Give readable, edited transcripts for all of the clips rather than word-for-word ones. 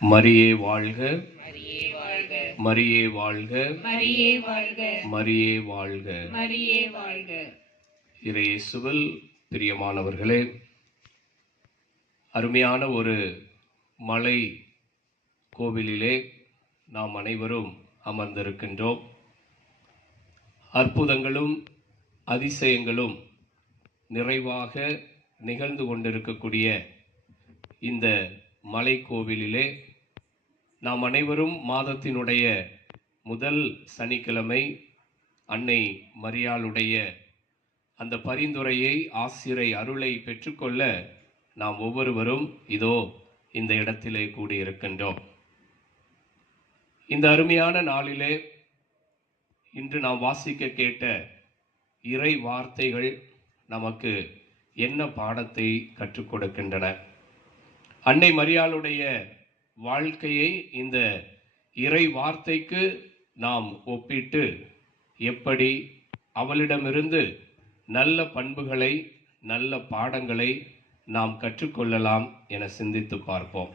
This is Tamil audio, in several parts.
மரியே வாழ்க, மரியே வாழ்க, மரியே வாழ்க, மரியே வாழ்க, மரியே வாழ்க. மரியே வாழ்க. இறையேசுவில் பிரியமானவர்களே, அருமையான ஒரு மலை கோவிலிலே நாம் அனைவரும் அமர்ந்திருக்கின்றோம். அற்புதங்களும் அதிசயங்களும் நிறைவாக நிகழ்ந்து கொண்டிருக்கக்கூடிய இந்த மலை கோவிலிலே நாம் அனைவரும் மாதத்தினுடைய முதல் சனிக்கிழமை அன்னை மரியாளுடைய அந்த பரிந்துரையை, ஆசிரை அருளை பெற்றுக்கொள்ள நாம் ஒவ்வொருவரும் இதோ இந்த இடத்திலே கூடியிருக்கின்றோம். இந்த அருமையான நாளிலே இன்று நாம் வாசிக்க கேட்ட இறை வார்த்தைகள் நமக்கு என்ன பாடத்தை கற்றுக் கொடுக்கின்றன? அன்னை மரியாளுடைய வாழ்க்கையை இந்த இறை வார்த்தைக்கு நாம் ஒப்பிட்டு எப்படி அவளிடமிருந்து நல்ல பண்புகளை, நல்ல பாடங்களை நாம் கற்றுக்கொள்ளலாம் என சிந்தித்து பார்ப்போம்.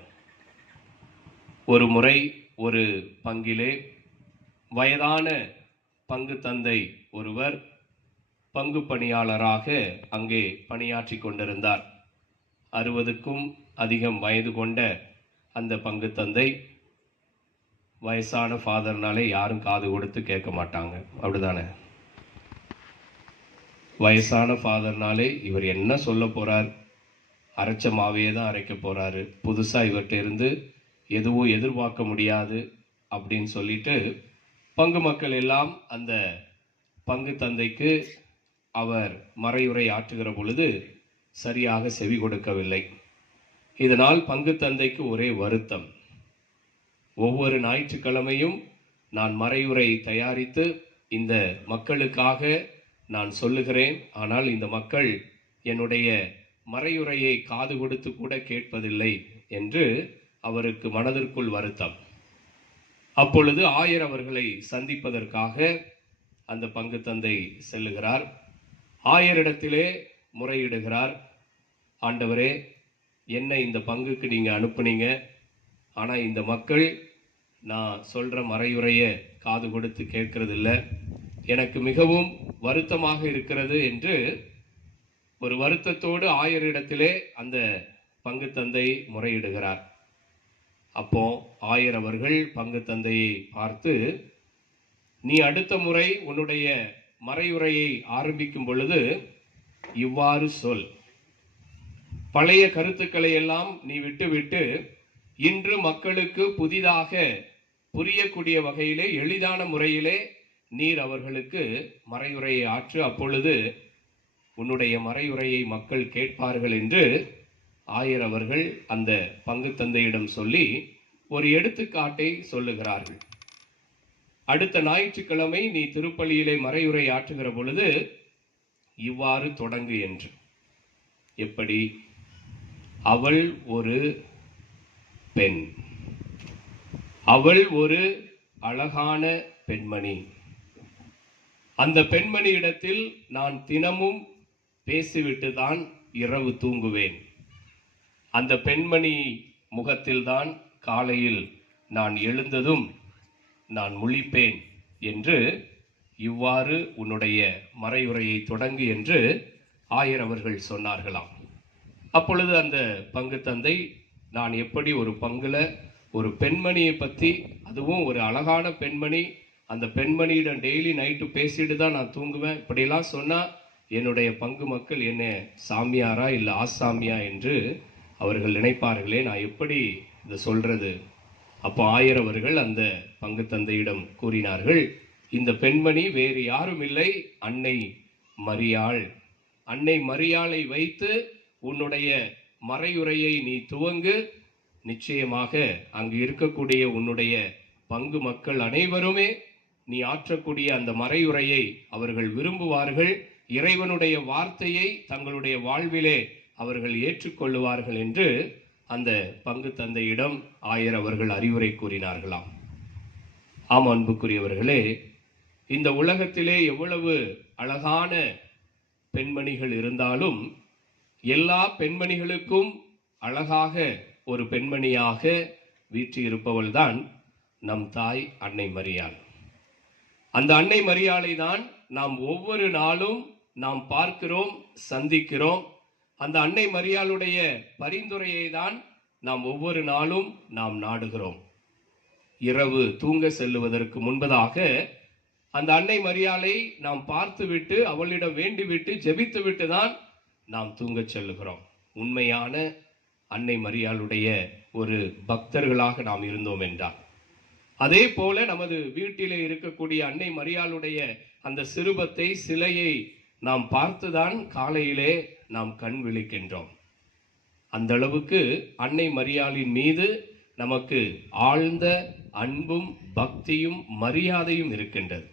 ஒரு முறை ஒரு பங்கிலே வயதான பங்கு தந்தை ஒருவர் பங்கு பணியாளராக அங்கே பணியாற்றி கொண்டிருந்தார். 60க்கும் அதிகம் வயது கொண்ட அந்த பங்கு தந்தை, வயசான ஃபாதர்னாலே யாரும் காது கொடுத்து கேட்க மாட்டாங்க, அப்படிதானே? வயசான ஃபாதர்னாலே இவர் என்ன சொல்ல போறார், அரைச்ச மாவையே தான் அரைக்க போறாரு, புதுசா இவர்கிட்ட இருந்து எதுவும் எதிர்பார்க்க முடியாது அப்படின்னு சொல்லிட்டு பங்கு மக்கள் எல்லாம் அந்த பங்கு தந்தைக்கு அவர் மறையுரை ஆற்றுகிற பொழுது சரியாக செவி கொடுக்கவில்லை. இதனால் பங்கு தந்தைக்கு ஒரே வருத்தம். ஒவ்வொரு ஞாயிற்றுக்கிழமையும் நான் மறையுரை தயாரித்து இந்த மக்களுக்காக நான் சொல்லுகிறேன், ஆனால் இந்த மக்கள் என்னுடைய மறையுரையை காது கொடுத்து கூட கேட்பதில்லை என்று அவருக்கு மனதிற்குள் வருத்தம். அப்பொழுது ஆயர் அவர்களை சந்திப்பதற்காக அந்த பங்கு தந்தை செல்லுகிறார். ஆயரிடத்திலே முறையிடுகிறார், ஆண்டவரே, என்ன இந்த பங்குக்கு நீங்க அனுப்புனீங்க, ஆனா இந்த மக்கள் நான் சொல்ற மறையுறைய காது கொடுத்து கேட்கறதில்ல, எனக்கு மிகவும் வருத்தமாக இருக்கிறது என்று ஒரு வருத்தத்தோடு ஆயரிடத்திலே அந்த பங்கு தந்தை முறையிடுகிறார். அப்போ ஆயர் அவர்கள் பங்கு தந்தையை பார்த்து, நீ அடுத்த முறை உன்னுடைய மறையுரையை ஆரம்பிக்கும் பொழுது இவ்வாறு சொல், பழைய கருத்துக்களை எல்லாம் நீ விட்டுவிட்டு இன்று மக்களுக்கு புதிதாக புரியக்கூடிய வகையிலே, எளிதான முறையிலே நீர் அவர்களுக்கு மறையுரையை ஆற்று, அப்பொழுது உன்னுடைய மறையுரையை மக்கள் கேட்பார்கள் என்று ஆயர் அவர்கள் அந்த பங்கு தந்தையிடம் சொல்லி ஒரு எடுத்துக்காட்டை சொல்லுகிறார்கள். அடுத்த ஞாயிற்றுக்கிழமை நீ திருப்பலியிலே மறையுரை ஆற்றுகிற பொழுது இவ்வாறு தொடங்கு என்று. எப்படி? அவள் ஒரு பெண், அவள் ஒரு அழகான பெண்மணி, அந்த பெண்மணியிடத்தில் நான் தினமும் பேசிவிட்டுதான் இரவு தூங்குவேன், அந்த பெண்மணி முகத்தில்தான் காலையில் நான் எழுந்ததும் நான் முழிப்பேன் என்று இவ்வாறு உன்னுடைய மறையுரையை தொடங்கு என்று ஆயர் அவர்கள் சொன்னார்களாம். அப்பொழுது அந்த பங்கு தந்தை, நான் எப்படி ஒரு பங்குல ஒரு பெண்மணியை பற்றி, அதுவும் ஒரு அழகான பெண்மணி, அந்த பெண்மணியிடம் டெய்லி நைட்டு பேசிட்டு தான் நான் தூங்குவேன், இப்படியெல்லாம் சொன்னால் என்னுடைய பங்கு மக்கள் என்ன சாமியாரா இல்லை ஆசாமியா என்று அவர்கள் நினைப்பார்களே, நான் எப்படி இதை சொல்றது? அப்போ ஆயர் அவர்கள் அந்த பங்கு தந்தையிடம் கூறினார்கள், இந்த பெண்மணி வேறு யாரும் இல்லை, அன்னை மரியாள். அன்னை மரியாளை வைத்து உன்னுடைய மறையுரையை நீ துவங்கு, நிச்சயமாக அங்கு இருக்கக்கூடிய உன்னுடைய பங்கு மக்கள் அனைவருமே நீ ஆற்றக்கூடிய அந்த மறையுரையை அவர்கள் விரும்புவார்கள், இறைவனுடைய வார்த்தையை தங்களுடைய வாழ்விலே அவர்கள் ஏற்றுக்கொள்ளுவார்கள் என்று அந்த பங்கு தந்தையிடம் ஆயர் அவர்கள் அறிவுரை கூறினார்களாம். ஆம் அன்புக்குரியவர்களே, இந்த உலகத்திலே எவ்வளவு அழகான பெண்மணிகள் இருந்தாலும் எல்லா பெண்மணிகளுக்கும் அழகாக ஒரு பெண்மணியாக வீற்றிருப்பவள் தான் நம் தாய் அன்னை மரியாள். அந்த அன்னை மரியாளை தான் நாம் ஒவ்வொரு நாளும் நாம் பார்க்கிறோம், சந்திக்கிறோம். அந்த அன்னை மரியாளுடைய பரிந்துரையை தான் நாம் ஒவ்வொரு நாளும் நாம் நாடுகிறோம். இரவு தூங்க செல்லுவதற்கு முன்பதாக அந்த அன்னை மரியாளை நாம் பார்த்துவிட்டு அவளிடம் வேண்டிவிட்டு ஜெபித்து விட்டு தான் நாம் தூங்கச் செல்லுகிறோம். உண்மையான அன்னை மரியாளுடைய ஒரு பக்தர்களாக நாம் இருந்தோம் என்றால், அதே போல நமது வீட்டிலே இருக்கக்கூடிய அன்னை மரியாளுடைய அந்த சிறுபத்தை, சிலையை நாம் பார்த்துதான் காலையிலே நாம் கண் விழிக்கின்றோம். அந்த அளவுக்கு அன்னை மரியாளின் மீது நமக்கு ஆழ்ந்த அன்பும் பக்தியும் மரியாதையும் இருக்கின்றது.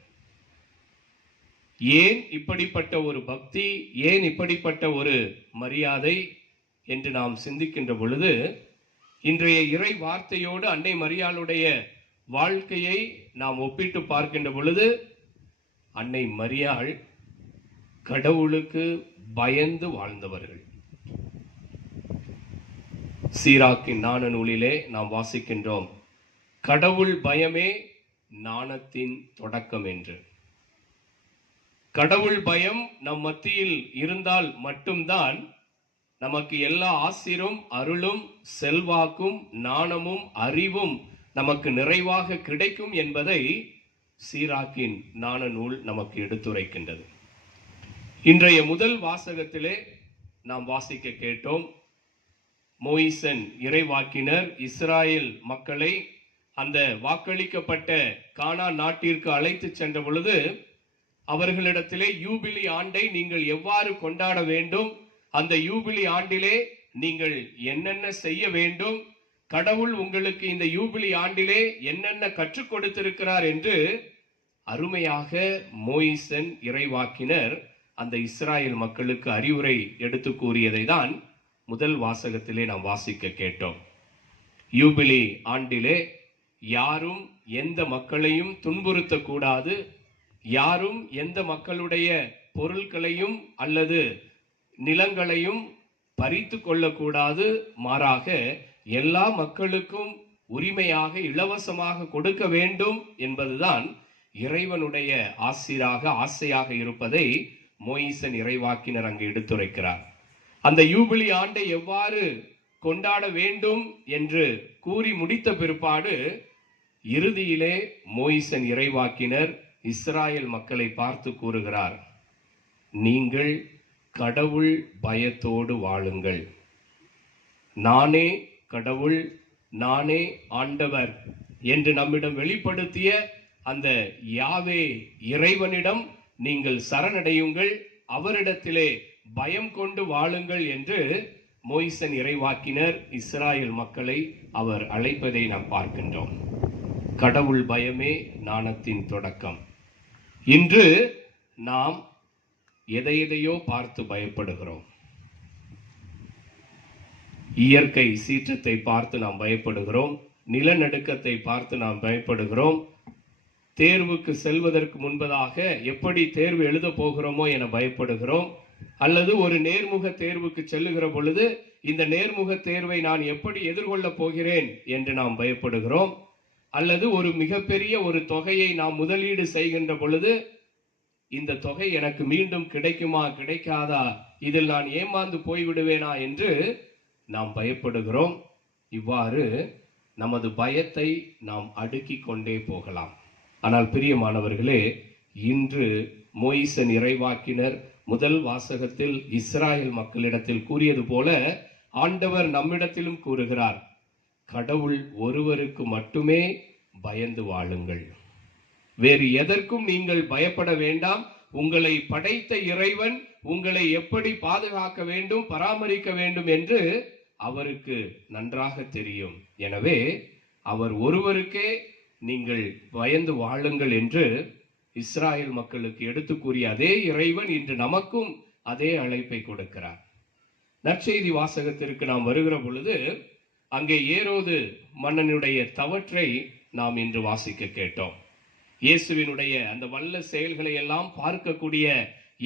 ஏன் இப்படிப்பட்ட ஒரு பக்தி, ஏன் இப்படிப்பட்ட ஒரு மரியாதை என்று நாம் சிந்திக்கின்ற பொழுது, இன்றைய இறை வார்த்தையோடு அன்னை மரியாளுடைய வாழ்க்கையை நாம் ஒப்பிட்டு பார்க்கின்ற பொழுது, அன்னை மரியாள் கடவுளுக்கு பயந்து வாழ்ந்தவர்கள். சீராக்கின் ஞான நூலிலே நாம் வாசிக்கின்றோம், கடவுள் பயமே ஞானத்தின் தொடக்கம் என்று. கடவுள் பயம் நம் மத்தியில் இருந்தால் மட்டும்தான் நமக்கு எல்லா ஆசிரும், அருளும், செல்வாக்கும், ஞானமும், அறிவும் நமக்கு நிறைவாக கிடைக்கும் என்பதை சீராக்கின் ஞான நூல் நமக்கு எடுத்துரைக்கின்றது. இன்றைய முதல் வாசகத்திலே நாம் வாசிக்க கேட்டோம், மோயிசன் இறைவாக்கினர் இஸ்ராயேல் மக்களை அந்த வாக்களிக்கப்பட்ட கானான் நாட்டிற்கு அழைத்து சென்ற பொழுது, அவர்களிடத்திலே யூபிலி ஆண்டை நீங்கள் எவ்வாறு கொண்டாட வேண்டும், அந்த யூபிலி ஆண்டிலே நீங்கள் என்னென்ன செய்ய வேண்டும், கடவுள் உங்களுக்கு இந்த யூபிலி ஆண்டிலே என்னென்ன கற்றுக் கொடுத்திருக்கிறார் என்று அருமையாக மோயிசன் இறைவாக்கினர் அந்த இஸ்ராயேல் மக்களுக்கு அறிவுரை எடுத்து கூறியதை தான் முதல் வாசகத்திலே நாம் வாசிக்க கேட்டோம். யூபிலி ஆண்டிலே யாரும் எந்த மக்களையும் துன்புறுத்தக்கூடாது, யாரும் எந்த மக்களுடைய பொருட்களையும் அல்லது நிலங்களையும் பறித்து கொள்ளக்கூடாது, மாறாக எல்லா மக்களுக்கும் உரிமையாக இலவசமாக கொடுக்க வேண்டும் என்பதுதான் இறைவனுடைய ஆசையாக இருப்பதை மோயிசன் இறைவாக்கினர் அங்கு எடுத்துரைக்கிறார். அந்த யூபிலி ஆண்டை எவ்வாறு கொண்டாட வேண்டும் என்று கூறி முடித்த பிற்பாடு இறுதியிலே மோயிசன் இறைவாக்கினர் இஸ்ராயேல் மக்களை பார்த்து கூறுகிறார், நீங்கள் கடவுள் பயத்தோடு வாழுங்கள். நானே கடவுள், நானே ஆண்டவர் என்று நம்மிடம் வெளிப்படுத்திய அந்த யாவே இறைவனிடம் நீங்கள் சரணடையுங்கள், அவரிடத்திலே பயம் கொண்டு வாழுங்கள் என்று மோயிசன் இறைவாக்கினர் இஸ்ராயேல் மக்களை அவர் அழைப்பதை நாம் பார்க்கின்றோம். கடவுள் பயமே ஞானத்தின் தொடக்கம். இன்று நாம் எதையோ பார்த்து பயப்படுகிறோம். இயற்கை சீற்றத்தை பார்த்து நாம் பயப்படுகிறோம், நிலநடுக்கத்தை பார்த்து நாம் பயப்படுகிறோம், தேர்வுக்கு செல்வதற்கு முன்பதாக எப்படி தேர்வு எழுத போகிறோமோ என பயப்படுகிறோம், அல்லது ஒரு நேர்முக தேர்வுக்கு செல்லுகிற பொழுது இந்த நேர்முக தேர்வை நான் எப்படி எதிர்கொள்ளப் போகிறேன் என்று நாம் பயப்படுகிறோம், அல்லது ஒரு மிகப்பெரிய ஒரு தொகையை நாம் முதலீடு செய்கின்ற பொழுது இந்த தொகை எனக்கு மீண்டும் கிடைக்குமா கிடைக்காதா, இதில் நான் ஏமாந்து போய்விடுவேனா என்று நாம் பயப்படுகிறோம். இவ்வாறு நமது பயத்தை நாம் அடுக்கிக் கொண்டே போகலாம். ஆனால் பிரியமானவர்களே, இன்று மோயிசன் இறைவாக்கினர் முதல் வாசகத்தில் இஸ்ராயேல் மக்களிடத்தில் கூறியது போல ஆண்டவர் நம்மிடத்திலும் கூறுகிறார், கடவுள் ஒருவருக்கு மட்டுமே பயந்து வாழுங்கள், வேறு எதற்கும் நீங்கள் பயப்பட வேண்டாம். உங்களை படைத்த இறைவன் உங்களை எப்படி பாதுகாக்க வேண்டும், பராமரிக்க வேண்டும் என்று அவருக்கு நன்றாக தெரியும். எனவே அவர் ஒருவருக்கே நீங்கள் பயந்து வாழுங்கள் என்று இஸ்ராயேல் மக்களுக்கு எடுத்து கூறிய அதே இறைவன் இன்று நமக்கும் அதே அழைப்பை கொடுக்கிறார். நற்செய்தி வாசகத்திற்கு நாம் வருகிற பொழுது அங்கே ஏரோது மன்னனுடைய தவற்றை நாம் இன்று வாசிக்க கேட்டோம். இயேசுவினுடைய அந்த வல்ல செயல்களை எல்லாம் பார்க்கக்கூடிய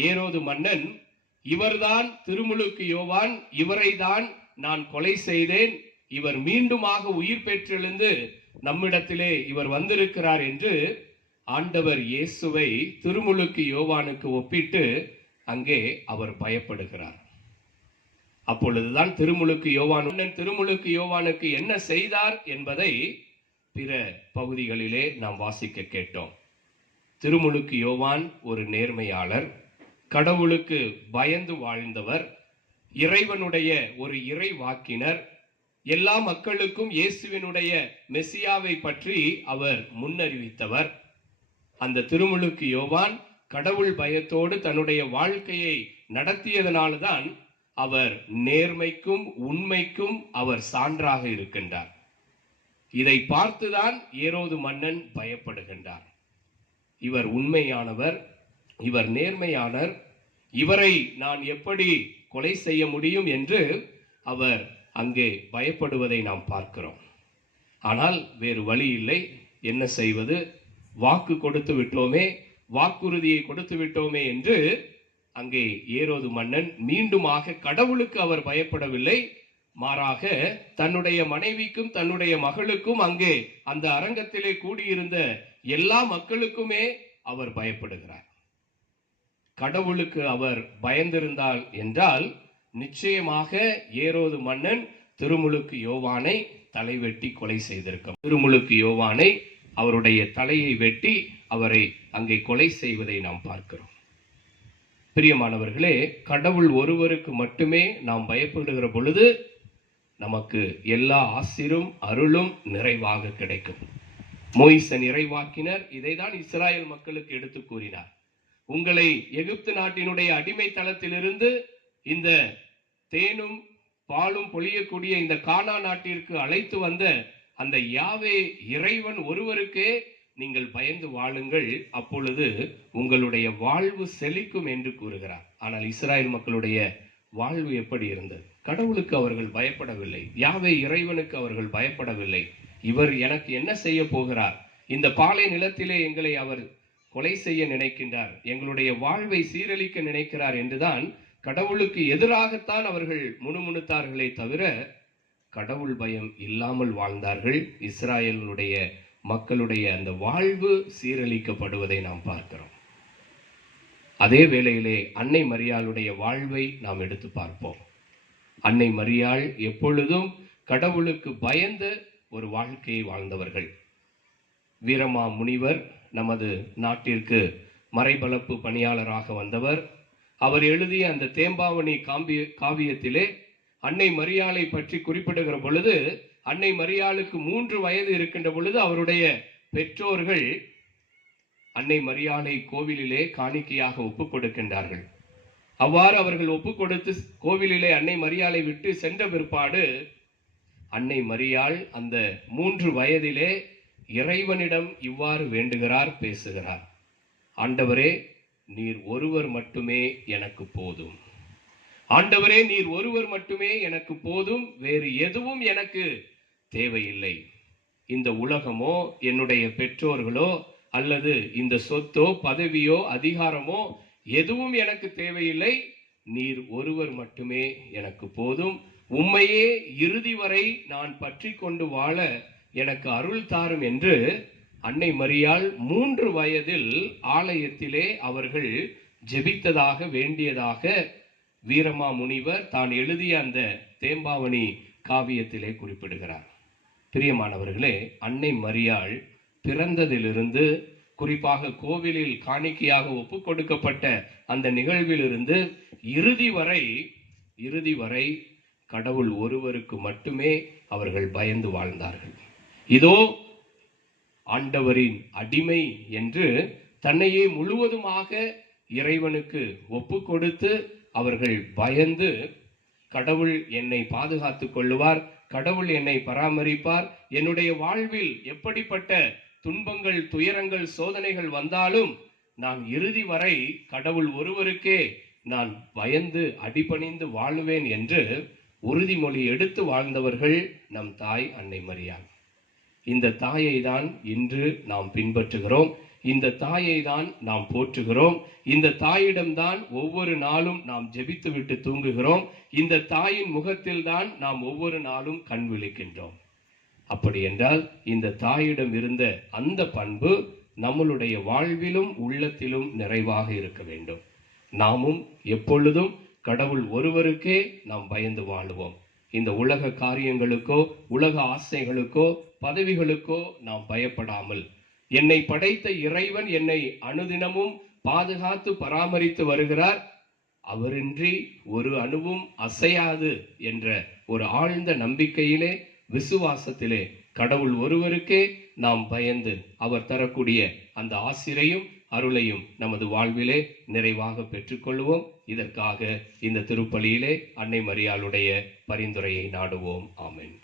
ஏரோது மன்னன், இவர்தான் திருமுழுக்கு யோவான், இவரை தான் நான் கொலை செய்தேன், இவர் மீண்டுமாக உயிர் பெற்றெழுந்து நம்மிடத்திலே இவர் வந்திருக்கிறார் என்று ஆண்டவர் இயேசுவை திருமுழுக்கு யோவானுக்கு ஒப்பிட்டு அங்கே அவர் பயப்படுகிறார். அப்பொழுதுதான் திருமுழுக்கு யோவானுக்கு என்ன செய்தார் என்பதை பிற பகுதிகளிலே நாம் வாசிக்க கேட்டோம். திருமுழுக்கு யோவான் ஒரு நேர்மையாளர், கடவுளுக்கு பயந்து வாழ்ந்தவர், இறைவனுடைய ஒரு இறை வாக்கினர், எல்லா மக்களுக்கும் இயேசுவினுடைய மெசியாவை பற்றி அவர் முன்னறிவித்தவர். அந்த திருமுழுக்கு யோவான் கடவுள் பயத்தோடு தன்னுடைய வாழ்க்கையை நடத்தியதனால்தான் அவர் நேர்மைக்கும் உண்மைக்கும் அவர் சான்றாக இருக்கின்றார். இதை பார்த்துதான் ஏரோது மன்னன் பயப்படுகின்றார். இவர் உண்மையானவர், இவர் நேர்மையானர், இவரை நான் எப்படி கொலை செய்ய முடியும் என்று அவர் அங்கே பயப்படுவதை நாம் பார்க்கிறோம். ஆனால் வேறு வழி இல்லை. என்ன செய்வது? வாக்கு கொடுத்து விட்டோமே, வாக்குறுதியை கொடுத்து விட்டோமே என்று அங்கே ஏரோது மன்னன் மீண்டுமாக கடவுளுக்கு அவர் பயப்படவில்லை, மாறாக தன்னுடைய மனைவிக்கும் தன்னுடைய மகளுக்கும் அங்கே அந்த அரங்கத்திலே கூடியிருந்த எல்லா மக்களுக்குமே அவர் பயப்படுகிறார். கடவுளுக்கு அவர் பயந்திருந்தால் என்றால் நிச்சயமாக ஏரோது மன்னன் திருமுழுக்கு யோவானை தலைவெட்டி கொலை செய்திருக்க. திருமுழுக்கு யோவானை அவருடைய தலையை வெட்டி அவரை அங்கே கொலை செய்வதை நாம் பார்க்கிறோம். பிரியமானவர்களே, கடவுள் ஒருவருக்கு மட்டுமே நாம் பயப்படுகிற பொழுது நமக்கு எல்லா ஆசிரும் அருளும் நிறைவாக கிடைக்கும். மோயிசன் இறைவாக்கினர் இதைதான் இஸ்ராயல் மக்களுக்கு எடுத்து கூறினார். உங்களை எகிப்து நாட்டினுடைய அடிமை தளத்திலிருந்து இந்த தேனும் பாலும் பொழியக்கூடிய இந்த கானா நாட்டிற்கு அழைத்து வந்த அந்த யாவே இறைவன் ஒருவருக்கே நீங்கள் பயந்து வாழுங்கள், அப்பொழுது உங்களுடைய வாழ்வு செழிக்கும் என்று கூறுகிறார். ஆனால் இஸ்ராயல் மக்களுடைய வாழ்வு எப்படி இருந்தது? கடவுளுக்கு அவர்கள் பயப்படவில்லை, யாவே இறைவனுக்கு அவர்கள் பயப்படவில்லை. இவர் எனக்கு என்ன செய்ய போகிறார்? இந்த பாலை நிலத்திலே எங்களை அவர் கொலை செய்ய நினைக்கின்றார், எங்களுடைய வாழ்வை சீரழிக்க நினைக்கிறார் என்றுதான் கடவுளுக்கு எதிராகத்தான் அவர்கள் முணுமுணுத்தார்களே தவிர கடவுள் பயம் இல்லாமல் வாழ்ந்தார்கள். இஸ்ராயலுடைய மக்களுடைய அந்த வாழ்வு சீரழிக்கப்படுவதை நாம் பார்க்கிறோம். அதே வேளையிலே அன்னை மரியாளுடைய வாழ்வை நாம் எடுத்து பார்ப்போம். அன்னை மரியாள் எப்பொழுதும் கடவுளுக்கு பயந்த ஒரு வாழ்க்கையை வாழ்ந்தவர்கள். வீரமா முனிவர் நமது நாட்டிற்கு மறைபலப்பு பணியாளராக வந்தவர். அவர் எழுதிய அந்த தேம்பாவணி காவியத்திலே அன்னை மரியாளை பற்றி குறிப்பிடுகிற பொழுது, அன்னை மரியாளுக்கு 3 வயது இருக்கின்ற பொழுது அவருடைய பெற்றோர்கள் அன்னை மரியாளை கோவிலிலே காணிக்கையாக ஒப்புக் கொடுக்கின்றார்கள். அவ்வாறு அவர்கள் ஒப்புக் கொடுத்து கோவிலிலே அன்னை மரியாளை விட்டு சென்ற பிற்பாடு அன்னை மரியாள் அந்த 3 வயதிலே இறைவனிடம் இவ்வாறு வேண்டுகிறார், பேசுகிறார். ஆண்டவரே, நீர் ஒருவர் மட்டுமே எனக்கு போதும். ஆண்டவரே, நீர் ஒருவர் மட்டுமே எனக்கு போதும், வேறு எதுவும் எனக்கு தேவையில்லை. இந்த உலகமோ என்னுடைய பெற்றோர்களோ அல்லது இந்த சொத்தோ பதவியோ அதிகாரமோ எதுவும் எனக்கு தேவையில்லை. நீர் ஒருவர் மட்டுமே எனக்கு போதும். உம்மையே இறுதி வரை நான் பற்றி கொண்டு வாழ எனக்கு அருள் தாரும் என்று அன்னை மரியாள் 3 வயதில் ஆலயத்திலே அவர்கள் ஜெபித்ததாக வேண்டியதாக வீரமா முனிவர் தான் எழுதிய அந்த தேம்பாவணி காவியத்திலே குறிப்பிடுகிறார். பிரியமானவர்களே, அன்னை மரியாள் பிறந்ததிலிருந்து, குறிப்பாக கோவிலில் காணிக்கையாக ஒப்புக் கொடுக்கப்பட்ட அந்த நிகழ்விலிருந்து இறுதி வரை கடவுள் ஒருவருக்கு மட்டுமே அவர்கள் பயந்து வாழ்ந்தார்கள். இதோ ஆண்டவரின் அடிமை என்று தன்னையே முழுவதுமாக இறைவனுக்கு ஒப்பு கொடுத்து அவர்கள் பயந்து, கடவுள் என்னை பாதுகாத்துக் கொள்ளுவார், கடவுள் என்னை பராமரிப்பார், என்னுடைய வாழ்வில் எப்படிப்பட்ட துன்பங்கள், துயரங்கள், சோதனைகள் வந்தாலும் நான் இறுதி வரை கடவுள் ஒருவருக்கே நான் பயந்து அடிபணிந்து வாழுவேன் என்று உறுதிமொழி எடுத்து வாழ்ந்தவர்கள் நம் தாய் அன்னை மரியாள். இந்த தாயை தான் இன்று நாம் பின்பற்றுகிறோம். இந்த தாயை தான் நாம் போற்றுகிறோம். இந்த தாயிடம்தான் ஒவ்வொரு நாளும் நாம் ஜெபித்து விட்டு தூங்குகிறோம். இந்த தாயின் முகத்தில் தான் நாம் ஒவ்வொரு நாளும் கண் விழிக்கின்றோம். அப்படி என்றால் இந்த தாயிடம் இருந்த அந்த பண்பு நம்மளுடைய வாழ்விலும் உள்ளத்திலும் நிறைவாக இருக்க வேண்டும். நாமும் எப்பொழுதும் கடவுள் ஒருவருக்கே நாம் பயந்து வாழுவோம். இந்த உலக காரியங்களுக்கோ உலக ஆசைகளுக்கோ பதவிகளுக்கோ நாம் பயப்படாமல், என்னை படைத்த இறைவன் என்னை அனுதினமும் பாதுகாத்து பராமரித்து வருகிறார், அவரின்றி ஒரு அணுவும் அசையாது என்ற ஒரு ஆழ்ந்த நம்பிக்கையிலே, விசுவாசத்திலே கடவுள் ஒருவருக்கே நாம் பயந்து அவர் தரக்கூடிய அந்த ஆசிரையும் அருளையும் நமது வாழ்விலே நிறைவாக பெற்றுக்கொள்வோம். இதற்காக இந்த திருப்பலியிலே அன்னை மரியாளுடைய பரிந்துரையை நாடுவோம். ஆமென்.